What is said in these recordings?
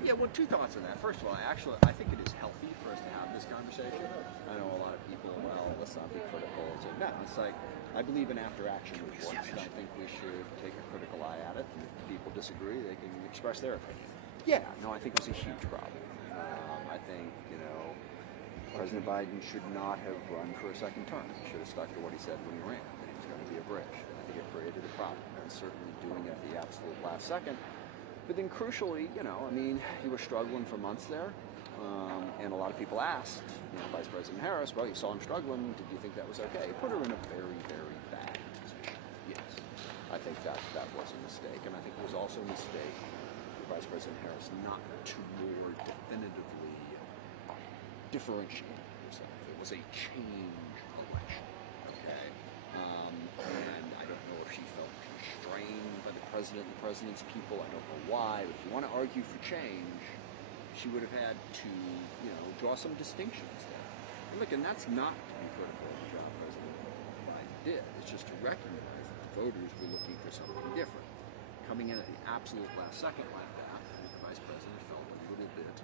Yeah, well, two thoughts on that. First of all, I think it is healthy for us to have this conversation. I know a lot of people, well, let's not be critical. No, it's like, I believe in after-action reports, and I think we should take a critical eye at it. And if people disagree, they can express their opinion. Yeah, no, I think it was a huge problem. I think, President Biden should not have run for a second term. He should have stuck to what he said when he ran, that he was going to be a bridge. I think it created a problem, and certainly doing it at the absolute last second. But then crucially, he was struggling for months there, and a lot of people asked, Vice President Harris, well, you saw him struggling, did you think that was okay? It put her in a very, very bad position. Yes. I think that was a mistake, and I think it was also a mistake for Vice President Harris not to more definitively differentiate herself. It was a change election, okay? And I don't know if she felt constrained by the president and the president's people. I don't know why. But if you want to argue for change, she would have had to, draw some distinctions there. And look, and that's not to be critical of the job President Biden did. It's just to recognize that the voters were looking for something different. Coming in at the absolute last second like that, I think the vice president felt a little bit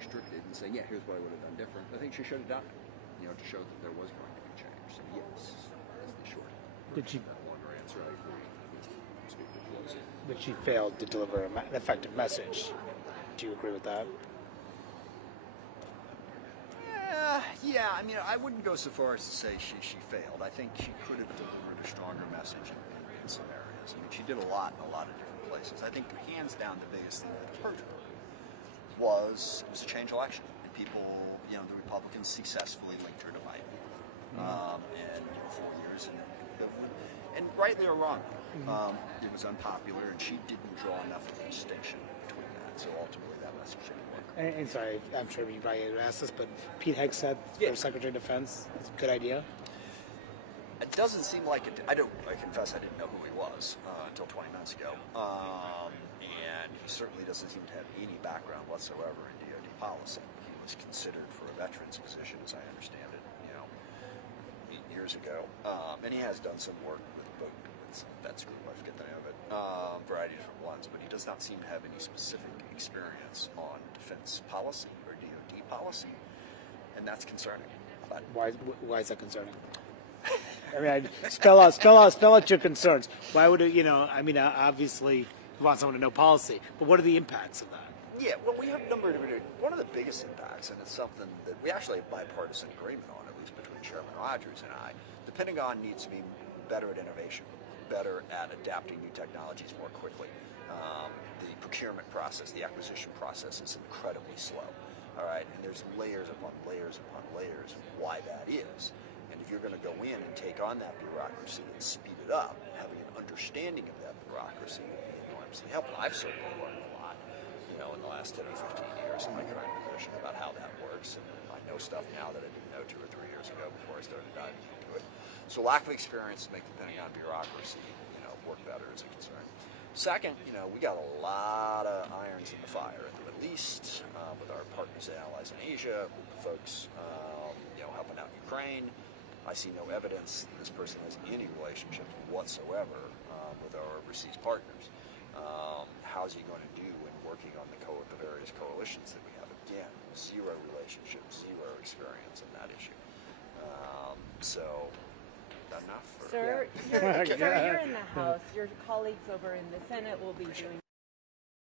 restricted and saying, yeah, here's what I would have done different. I think she should have done it, to show that there was going to be change. So yes, is the short. Did she? That longer answer, I agree. But she failed to deliver an effective message. Do you agree with that? Yeah. I wouldn't go so far as to say she failed. I think she could have delivered a stronger message in some areas. She did a lot in a lot of different places. I think hands down the biggest thing that hurt her was a change election. And people, the Republicans successfully linked her to Biden. And 4 years, and rightly or wrongly, it was unpopular, and she didn't draw enough of a distinction between that. So ultimately, that message didn't work. And sorry, I'm sure you probably asked this, but Pete Hegseth for Secretary of Defense, is a good idea? It doesn't seem like it. I confess I didn't know who he was until 20 minutes ago. And he certainly doesn't seem to have any background whatsoever in DoD policy. He was considered for a veterans position, as I understand it, 8 years ago. And he has done some work with some vets group, I forget the name of it, variety of different ones, but he does not seem to have any specific experience on defense policy or DoD policy, and that's concerning. But why is that concerning? Spell out your concerns. Why would it, obviously you want someone to know policy, but what are the impacts of that? Yeah, well, we have a number of different, one of the biggest impacts, and it's something that we actually have bipartisan agreement on, at least between Chairman Rogers and I. The Pentagon needs to be better at innovation, better at adapting new technologies more quickly. The procurement process, the acquisition process is incredibly slow. All right, and there's layers upon layers upon layers of why that is. And if you're going to go in and take on that bureaucracy and speed it up, having an understanding of that bureaucracy would be enormously helpful. I've certainly learned a lot, in the last 10 or 15 years in my current position about how that works. And I know stuff now that I didn't know 2 or 3 years ago before I started diving into it. So lack of experience to make the Pentagon bureaucracy, work better is a concern. Second, we got a lot of irons in the fire at the Middle East, with our partners and allies in Asia, with the folks, helping out Ukraine. I see no evidence that this person has any relationships whatsoever with our overseas partners. How's he going to do in working on the various coalitions that we have? Again, zero relationship, zero experience in that issue. So, enough? Sir, you're in the House. Your colleagues over in the Senate will be doing